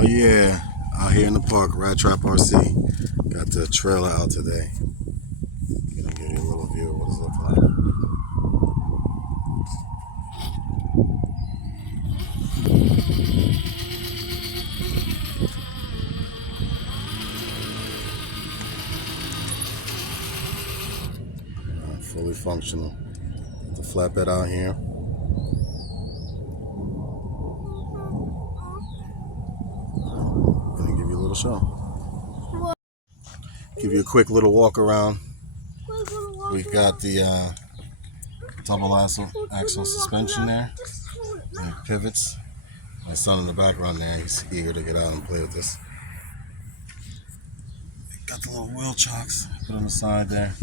Oh yeah, out here in the park, Rat Trap RC. Got the trailer out today. Gonna give you a little view of what it's looking like. Fully functional. Got the flatbed out here. Gonna give you a little show. Give you a quick little walk around. We've got the double axle suspension there. And pivots. My son in the background there, he's eager to get out and play with this. Got the little wheel chocks put on the side there.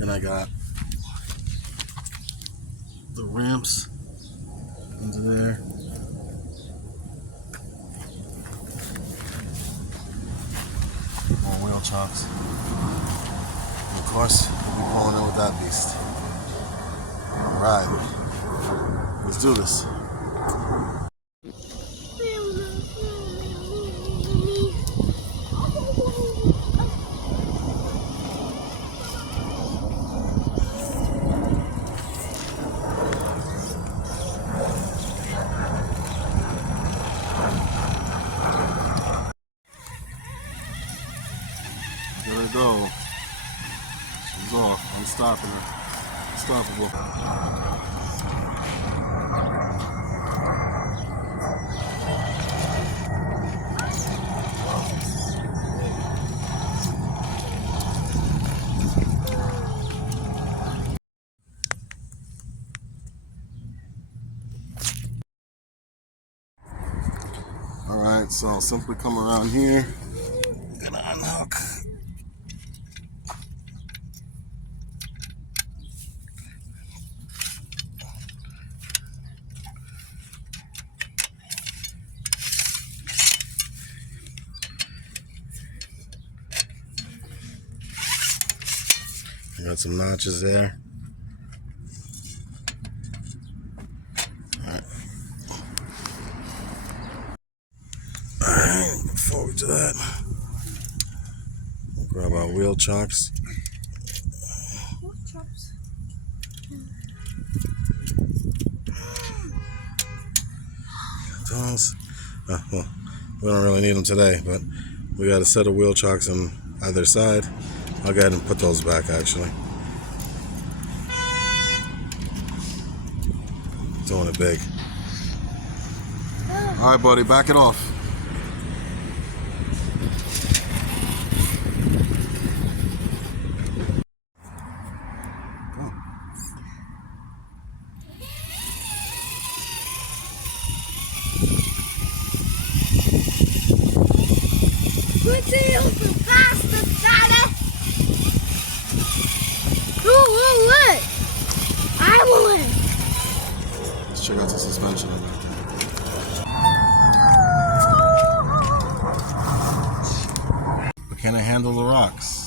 And I got the ramps into there. More wheel chocks. And of course, we'll be pulling in with that beast. Alright, let's do this. There we go. She's off. I'm stopping her. Unstoppable. Alright, so I'll simply come around here and unhook. I got some notches there. Alright, look forward to that. We'll grab our wheel chocks. Those. Well, we don't really need them today, but we got a set of wheel chocks on either side. I'll go ahead and put those back actually. Doing it big. Alright, buddy, back it off. What? I won. Let's check out the suspension in there. But can it handle the rocks?